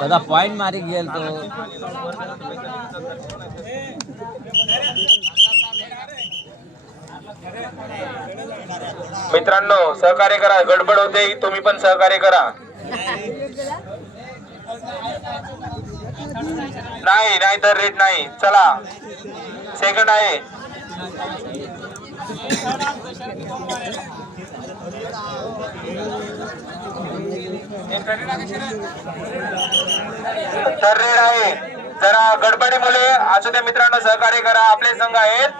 दादा पॉइंट मारी गेल तो मित्रांनो सहकार्य करा, गडबड होते, तुम्ही पण सहकार्य करा. नाही नाही तर रेट नाही. चला सेकंड आहे. तर रेड आहे. जरा गडबडीमुळे असू द्या मित्रांनो, सहकार्य करा. आपले संघ आहेत.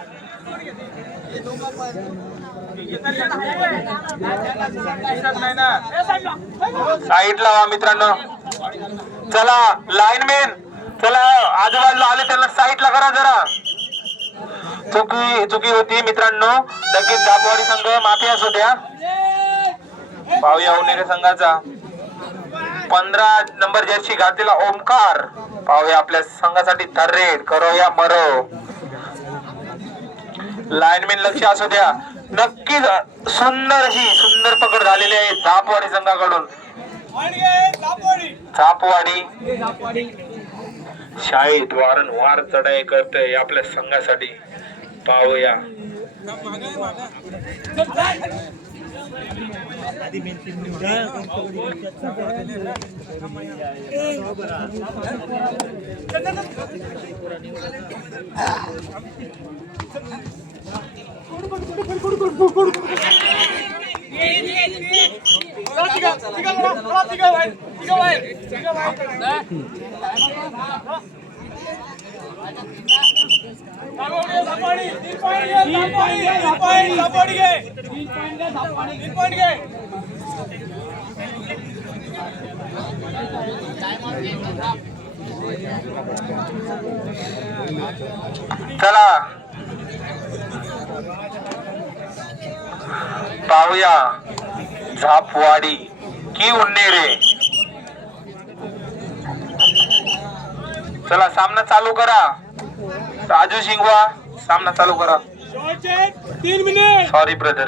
साईड लावा मित्रांनो. चला लाईनमॅन, चला आजूबाजूला आले त्यांना साईडला करा जरा. चुकी होती मित्रांनो. नक्कीच दाबवाडी संघ माफी असू द्या. पाहूया उन्हेरे संघाचा 15 नंबर जर्सी घातलेला ओमकार. पाहूया आपल्या संघासाठी थर्रेड करूया मरो. लाईनमॅन लक्ष असू द्या. नक्कीच सुंदर पकड झालेली आहे दापवाडी संघाकडून. झापवाडी शाळेत वारंवार चढाई करतोय आपल्या संघासाठी. पाहूया चला पाहूया झापवाडी की उन्नेरे. चला सामना चालू करा. राजू शिंगवा सामना चालू करा. 3 मिनिट. Sorry brother.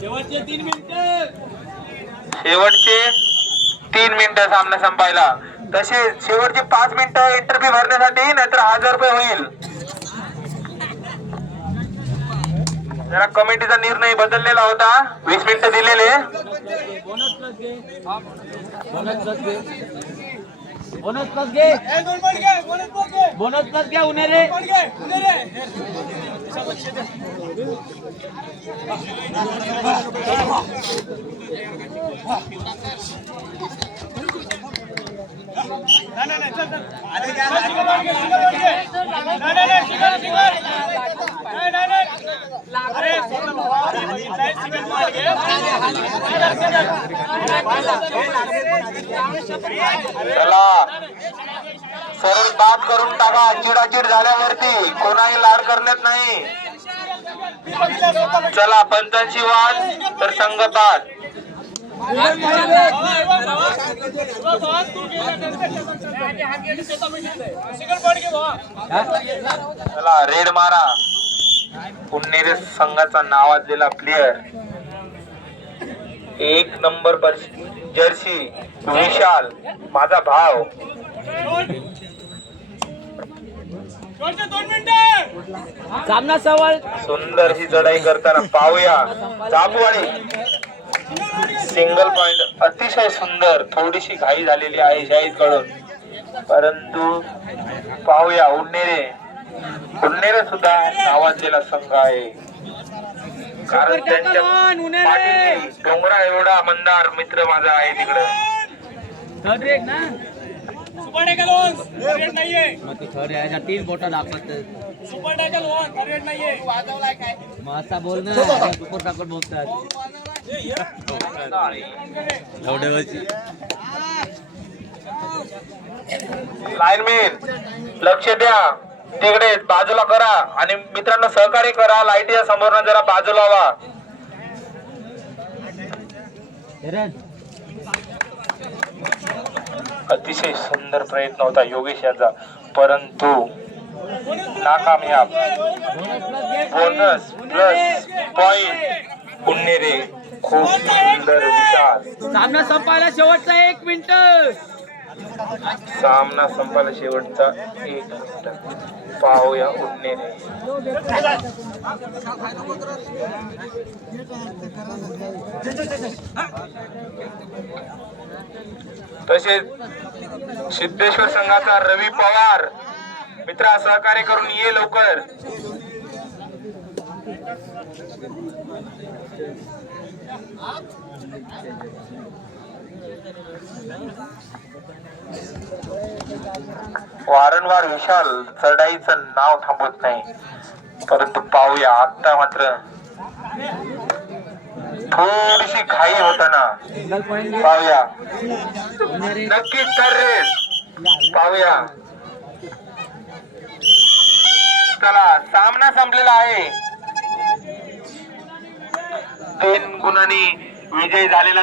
शेवटचे 3 मिनिट. शेवटचे 3 मिनिटं सामना संपायला. तसे शेवटचे 5 मिनिटं इंटरव्ह्यू भरण्यासाठी, नाहीतर 1000 रुपये होईल. जरा कमिटीचा निर्णय बदललेला होता. 20 मिनिटं दिलेले. बोनस प्लस घे उन्हेरे. चला सरळ बात करून टाका. चिडाचिड झाल्यावरती कोणाही लाड करण्यात नाही. चला पंचांशी वाद तर संघ बाद. चला रेड मारा. पुणेरी संघाचा नावाजलेला प्लेयर 1 नंबर जर्सी विशाल माझा भाव. सामना सवाल सुंदर ही चढाई करताना पाहूया झापवाडी. सिंगल पॉइंट अतिशय सुंदर. थोडीशी घाई झालेली आहे शाहीद कडून, परंतु पाहूया उन्नेरे सुद्धा नावाजलेला संघ आहे. कारण त्यांच्या पाठीशी डोंगरा एवढा मंदार मित्र माझा आहे तिकडे. थर्ड रेट ना. सुपर टायगल वन रेड नाहीये. मग ती थर्ड यायचा 3 बोटा दाखवत. सुपर टायगल वन रेड नाहीये. वाजवलाय काय मग असा बोल ना. सुपर टाकून बोलतात एवढ्यावरची. लाईनमॅन लक्ष द्या. तिकडे बाजूला करा आणि मित्रांनो सहकार्य करा. लाईटीच्या समोर जरा बाजूला व्हा. अतिशय सुंदर प्रयत्न होता योगेश याचा, परंतु नाकामयाब. Bonus plus point उन्नेरे. खूप सुंदर विशाल. सामना संपायला शेवटचा 1 मिनिट. सामना संपायला शेवटचा 1 मिनिट. पाहूया उडणेरे. तसेच सिद्धेश्वर संघाचा रवी पवार मित्रा सहकार्य करून ये लवकर. वारंवार विशाल चढाईचं नाव थांबवत नाही, परंतु पाहूया आता मात्र थोडीशी घाई होताना. पाहूया नक्कीच तर रे. पाहूया. चला सामना संपलेला आहे. 3 गुणांनी विजय झालेला